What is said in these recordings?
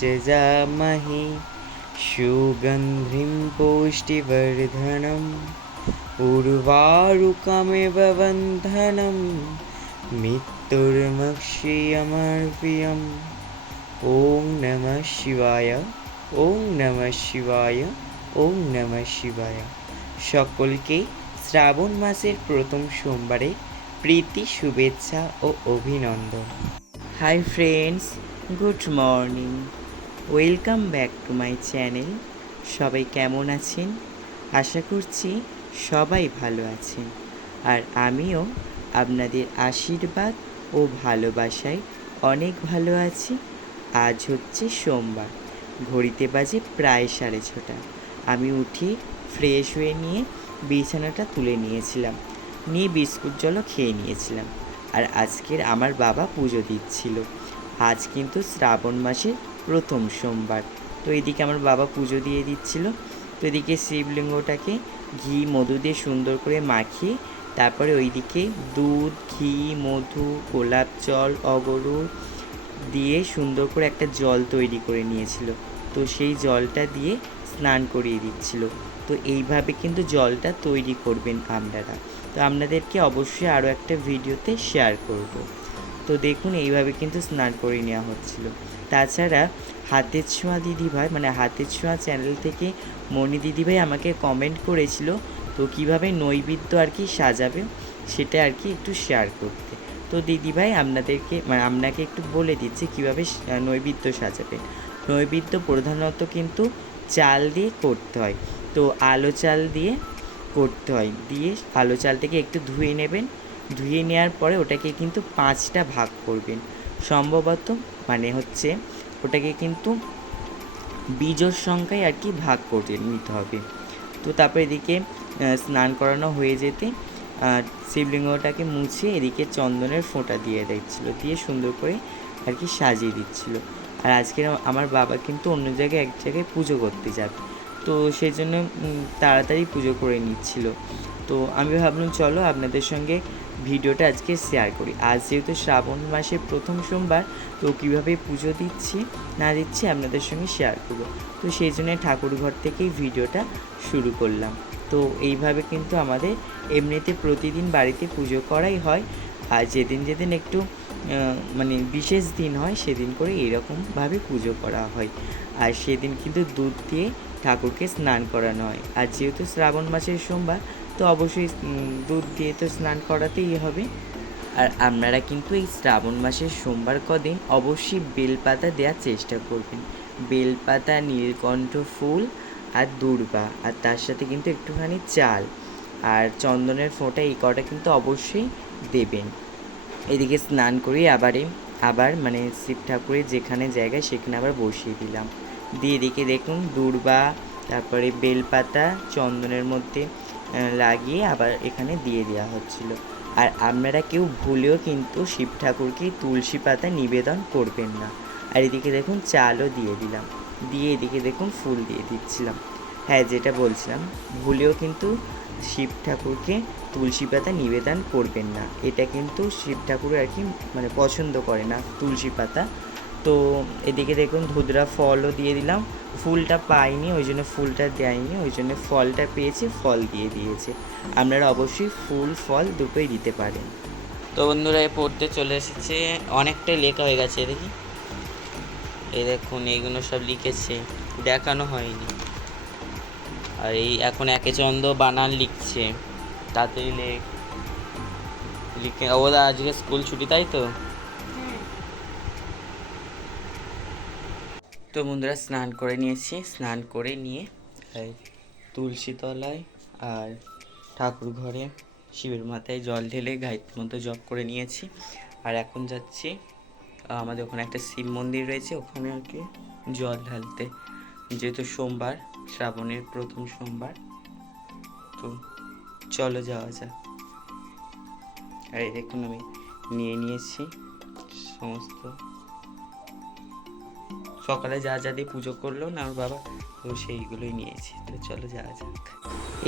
যজামহে সুগন্ধিম পুষ্টিবর্ধনম উর্বারুকমেব বন্ধনম মৃত্যুর্মক্ষীয়মার্পিয়ম। ওম নমঃ শিবায়, ওম নমঃ শিবায়, ওম নমঃ শিবায়। সকলকে শ্রাবণ মাসের প্রথম সোমবারে প্রীতি, শুভেচ্ছা ও অভিনন্দন। Hi friends, good morning, welcome back to my channel. সবাই কেমন আছেন? আশা করছি সবাই ভালো আছেন। আর আমিও আপনাদের আশীর্বাদ ও ভালোবাসায় অনেক ভালো আছি। আজ হচ্ছে সোমবার, ঘড়িতে বাজে প্রায় 6:30। আমি উঠে ফ্রেশ হয়ে নিয়ে বিছানাটা তুলে নিয়েছিলাম, নিয়ে বিস্কুট জলও খেয়ে নিয়েছিলাম। আর আজকের আমার বাবা পুজো দিচ্ছিল। আজ কিন্তু শ্রাবণ মাসের প্রথম সোমবার, তো এদিকে আমার বাবা পুজো দিয়ে দিচ্ছিল। তো এদিকে শিবলিঙ্গটাকে ঘি মধু দিয়ে সুন্দর করে মাখিয়ে তারপরে ওইদিকে দুধ, ঘি, মধু, গোলাপ জল, অগরুর দিয়ে সুন্দর করে একটা জল তৈরি করে নিয়েছিল। তো সেই জলটা দিয়ে স্নান করিয়ে দিচ্ছিল। তো এইভাবে কিন্তু জলটা তৈরি করবেন আপনারা। তো আপনাদেরকে অবশ্যই আরও একটা ভিডিওতে শেয়ার করব। তো দেখুন এইভাবে কিন্তু স্নান করে নেওয়া হচ্ছিল। তাছাড়া হাতের ছোঁয়া দিদিভাই, মানে হাতের ছোঁয়া চ্যানেল থেকে মণি দিদিভাই আমাকে কমেন্ট করেছিল তো কীভাবে নৈবেদ্য আর কি সাজাবে সেটা আর কি একটু শেয়ার করতে। তো দিদিভাই আপনাদেরকে মানে আপনাকে একটু বলে দিচ্ছি কীভাবে নৈবেদ্য সাজাবেন। নৈবেদ্য প্রধানত কিন্তু চাল দিয়ে করতে হয়। তো আলো চাল দিয়ে করতে হয়। দিয়ে আলো চালটাকে একটু ধুয়ে নেবেন। ধুয়ে নেওয়ার পরে ওটাকে কিন্তু 5টা ভাগ করবেন সম্ভবত, মানে হচ্ছে ওটাকে কিন্তু বীজোর সংখ্যায় আর কি ভাগ করে নিতে হবে। তো তারপর এদিকে স্নান করানো হয়ে যেতে শিবলিঙ্গটাকে মুছে এদিকে চন্দনের ফোঁটা দিয়ে দিচ্ছিলো, দিয়ে সুন্দর করে আর কি সাজিয়ে দিচ্ছিলো। আর আজকে আমার বাবা কিন্তু অন্য জায়গায় এক জায়গায় পুজো করতে যাবে, তো সেই জন্য তাড়াতাড়ি পুজো করে নিচ্ছিল। তো আমি ভাবলাম চলো আপনাদের সঙ্গে ভিডিওটা আজকে শেয়ার করি। আজ যেহেতু শ্রাবণ মাসের প্রথম সোমবার, তো কীভাবে পুজো দিচ্ছি না দিচ্ছি আপনাদের সঙ্গে শেয়ার করবো। তো সেই জন্য ঠাকুরঘর থেকেই ভিডিওটা শুরু করলাম। তো এইভাবে কিন্তু আমাদের এমনিতে প্রতিদিন বাড়িতে পুজো করাই হয়। আর যেদিন যেদিন একটু মানে বিশেষ দিন হয় সেদিন করে এরকমভাবে পুজো করা হয়। আর সেদিন কিন্তু দুধ দিয়ে ঠাকুরকে স্নান করানো হয়। আর যেহেতু শ্রাবণ মাসের সোমবার, তো অবশ্যই দুধ দিয়ে তো স্নান করাতেই হবে। আর আপনারা কিন্তু এই শ্রাবণ মাসের সোমবার কদিন অবশ্যই বেলপাতা দেওয়ার চেষ্টা করবেন। বেলপাতা, নীলকণ্ঠ ফুল আর দূর্বা, আর তার সাথে কিন্তু একটুখানি চাল আর চন্দনের ফোঁটা, এই কটা কিন্তু অবশ্যই দেবেন। এদিকে স্নান করে আবার মানে শিব ঠাকুরের যেখানে জায়গায় সেখানে আবার বসিয়ে দিলাম। দিয়ে এদিকে দেখুন দূর্বা, তারপরে বেলপাতা চন্দনের মধ্যে লাগিয়ে আবার এখানে দিয়ে দেওয়া হচ্ছিল। আর আপনারা কেউ ভুলেও কিন্তু শিব ঠাকুরকে তুলসী পাতা নিবেদন করবেন না। আর এদিকে দেখুন চালও দিয়ে দিলাম, দিয়ে এদিকে দেখুন ফুল দিয়ে দিচ্ছিলাম। হ্যাঁ, যেটা বলছিলাম, ভুলেও কিন্তু শিব ঠাকুরকে তুলসী পাতা নিবেদন করবেন না। এটা কিন্তু শিব ঠাকুর আর কি মানে পছন্দ করে না তুলসী পাতা। তো এদিকে দেখুন ধুতরা ফলও দিয়ে দিলাম। ফুলটা পাইনি ওই জন্য ফুলটা দেয়নি, ওই জন্য ফলটা পেয়েছি, ফল দিয়ে দিয়েছে। আপনারা অবশ্যই ফুল ফল দুটোই দিতে পারেন। তো বন্ধুরা এ পড়তে চলে এসেছে, অনেকটাই লেখা হয়ে গেছে। দেখি এই দেখুন এইগুলো সব লিখেছে, দেখানো হয়নি। আর এই এখন একে চন্দ বানান লিখছে, তাড়াতাড়ি লিখে ওরা আজকে স্কুল ছুটি, তাই তো? তো বন্ধুরা স্নান করে নিয়েছি, স্নান করে নিয়ে এই তুলসী তলায় আর ঠাকুর ঘরে শিবের মাথায় জল ঢেলে গায়ত্রী মন্ত্র জপ করে নিয়েছি। আর এখন যাচ্ছি আমাদের ওখানে একটা শিব মন্দির রয়েছে, ওখানে আর কি জল ঢালতে, যেহেতু সোমবার, শ্রাবণের প্রথম সোমবার। তো চলো যাওয়া যাক। আর এই দেখুন আমি নিয়ে নিয়েছি সমস্ত, সকালে যা যা দিয়ে পুজো করলো না আমার বাবা তো সেইগুলোই নিয়েছি। তো চলো যাওয়া যাক।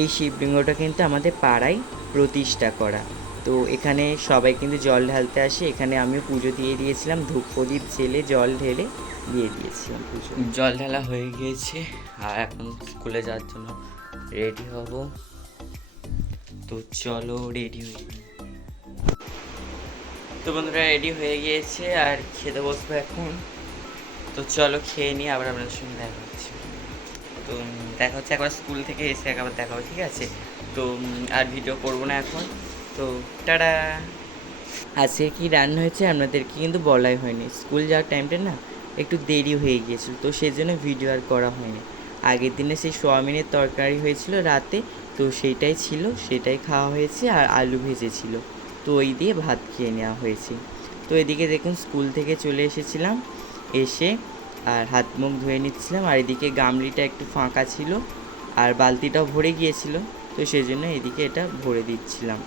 এই শিবলিঙ্গটা কিন্তু আমাদের পাড়ায় প্রতিষ্ঠা করা। তো এখানে সবাই কিন্তু জল ঢালতে আসে। এখানে আমিও পুজো দিয়ে দিয়েছিলাম, ধূপ প্রদীপ জেলে জল ঢেলে দিয়ে দিয়েছিলাম পুজো। জল ঢালা হয়ে গিয়েছে আর এখন স্কুলে যাওয়ার জন্য রেডি হব। তো চলো রেডি হয়ে। তো বন্ধুরা রেডি হয়ে গিয়েছে আর খেতে বসবো এখন। তো চলো খেয়ে নিই, আবার আপনাদের সঙ্গে দেখা হচ্ছে। তো দেখা হচ্ছে একবার স্কুল থেকে এসে একবার দেখা হবে, ঠিক আছে? তো আর ভিডিও করবো না এখন। তো টাটা। আজকে কি রান্না হয়েছে আপনাদেরকে কিন্তু বলাই হয়নি। স্কুল যাওয়ার টাইমটা না একটু দেরি হয়ে গিয়েছিল, তো সেই জন্য ভিডিও আর করা হয়নি। আগের দিনে সেই সোয়াবিনের তরকারি হয়েছিল রাতে, তো সেইটাই ছিল, সেটাই খাওয়া হয়েছে। আর আলু ভেজেছিল, তো ওই দিয়ে ভাত খেয়ে নেওয়া হয়েছে। তো এদিকে দেখুন স্কুল থেকে চলে এসেছিলাম, এসে আর হাত মুখ ধুয়ে নিচ্ছিলাম। আর এদিকে গামলিটা একটু ফাঁকা ছিল আর বালতিটাও ভরে গিয়েছিল, তো সেই জন্য এদিকে এটা ভরে দিচ্ছিলাম।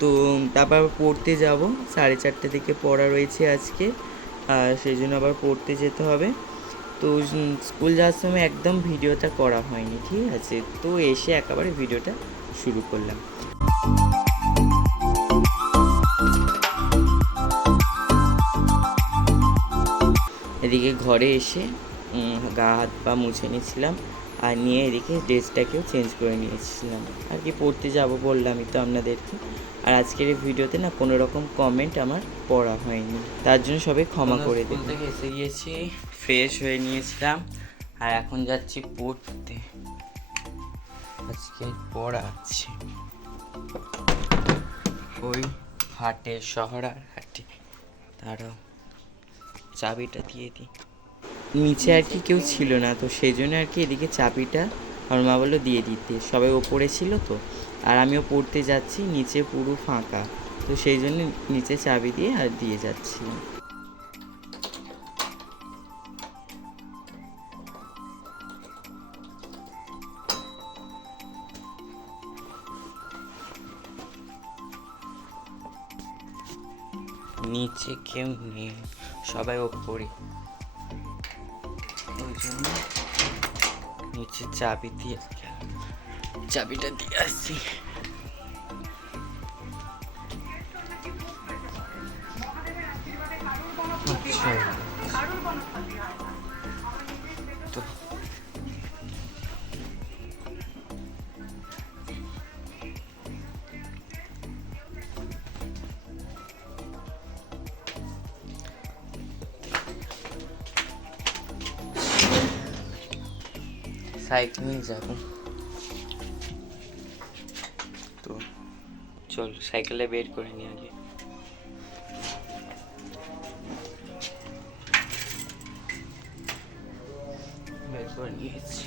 তো তারপর পড়তে যাব, 4:30 থেকে পড়া রয়েছে আজকে, আর সেই জন্য আবার পড়তে যেতে হবে। তো স্কুল যাওয়ার সময় একদম ভিডিওটা করা হয়নি, ঠিক আছে? তো এসে একেবারে ভিডিওটা শুরু করলাম। এদিকে ঘরে এসে গা হাত পা মুছে নিয়েছিলাম, আর নিয়ে এদিকে ড্রেসটাকেও চেঞ্জ করে নিয়েছিলাম। আর কি পড়তে যাব বললামই তো আপনাদেরকে। আর আজকের এই ভিডিওতে না কোনো রকম কমেন্ট আমার পড়া হয়নি, তার জন্য সবাই ক্ষমা করে দেবেন। স্কুল থেকে এসে গিয়েছি, ফ্রেশ হয়ে নিয়েছিলাম আর এখন যাচ্ছি পড়তে। আজকে পড়া আছে ওই হাটে, শহরার হাটে। তারাও চাবিটা দিয়ে দিই। নিচে আর কি কেউ ছিল না, তো সেই জন্য আর কি এদিকে চাবিটা আমার মা বললো দিয়ে দিতে। সবাই ওপরে ছিল তো, আর আমিও পড়তে যাচ্ছি, নিচে পুরো ফাঁকা, তো সেই জন্য নিচে চাবি দিয়ে আর দিয়ে যাচ্ছি। নিচে কেউ নেই, সবাই ওপরে, ওই জন্য নিচে চাবি দিয়ে চাবিটা দিয়ে আসছি। আচ্ছা তো সাইকেল নিয়ে যাবো। তো চল সাইকেলে বের করে নিয়ে আগে। বের করে নিয়েছি।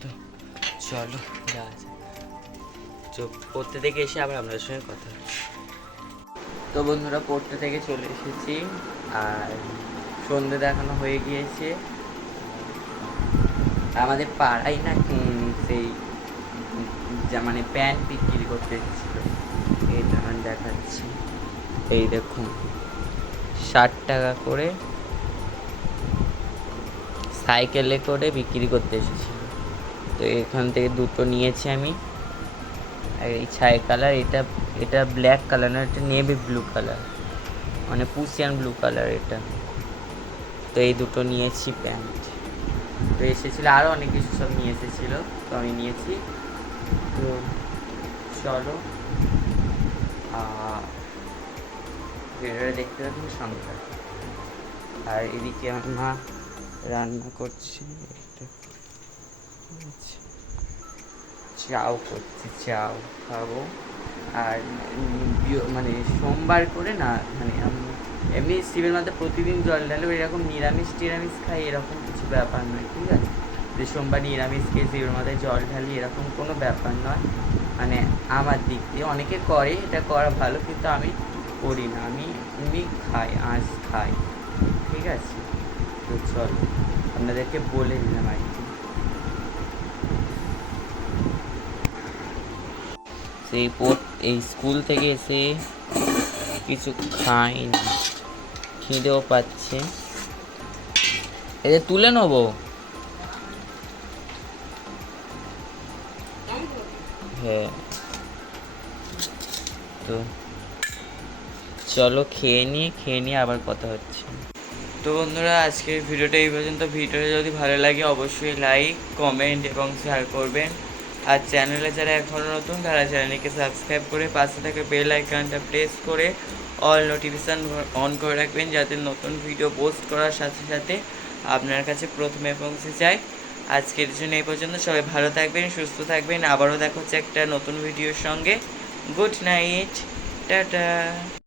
তো চলো যাওয়া যাক। পড়তে থেকে এসে আবার আপনাদের সঙ্গে কথা হচ্ছে। তো বন্ধুরা পড়তে থেকে চলে এসেছি আর সন্ধে দেখানো হয়ে গিয়েছে। আমাদের পাড়ায় না সেই মানে প্যান্ট বিক্রি করতে এসেছিলো, এই দাঁড়ান দেখাচ্ছি। এই দেখুন 60 টাকা করে সাইকেলে করে বিক্রি করতে এসেছিল। তো এখান থেকে দুটো নিয়েছি আমি। আর এই ছাই কালার, এটা ব্ল্যাক কালার না, এটা নেভি ব্লু কালার, মানে পুসিয়ান ব্লু কালার এটা। তো এই দুটো নিয়েছি প্যান্ট। তো এসেছিলো আরও অনেক কিছু সব নিয়ে এসেছিলো, তো আমি নিয়েছি। তো চলো ভিডিওটা দেখতে থাকুন সঙ্গে। আর এদিকে আমার মা রান্না করছে, চাও করছে, চাও খাবো। আর মানে সোমবার করে না, মানে আমি এমনি শিবের মাথায় প্রতিদিন জল ঢালে, এরকম নিরামিষ টিরামিষ খাই এরকম কিছু ব্যাপার নয়, ঠিক আছে? যে সোমবার নিরামিষ খেয়ে শিবের মাথায় জল ঢালি এরকম কোনো ব্যাপার নয়। মানে আমার দিক দিয়ে অনেকে করে, এটা করা ভালো, কিন্তু আমি করি না। আমি এমনি খাই, আঁশ খাই, ঠিক আছে? তো চল আপনাদেরকে বলে দিলাম আর কি। সেই এই স্কুল থেকে এসে কিছু খাইনি, খিদেও পাচ্ছে, এদের তুলে নেবো। হ্যাঁ, তো চলো খেয়ে নিয়ে আবার কথা হচ্ছে। তো বন্ধুরা, আজকের ভিডিওটা এই পর্যন্ত। ভিডিওটা যদি ভালো লাগে অবশ্যই লাইক, কমেন্ট এবং শেয়ার করবেন। আর চ্যানেলে যারা এখনও নতুন তারা চ্যানেলকে সাবস্ক্রাইব করে পাশে থাকা বেল আইকনটা প্রেস করে অল নোটিফিকেশান অন করে রাখবেন, যাতে নতুন ভিডিও পোস্ট করার সাথে সাথে আপনার কাছে প্রথমে পৌঁছে যায়। আজকের জন্য এই পর্যন্ত। সবাই ভালো থাকবেন, সুস্থ থাকবেন। আবারও দেখা হচ্ছে একটা নতুন ভিডিওর সঙ্গে। Good night, tata.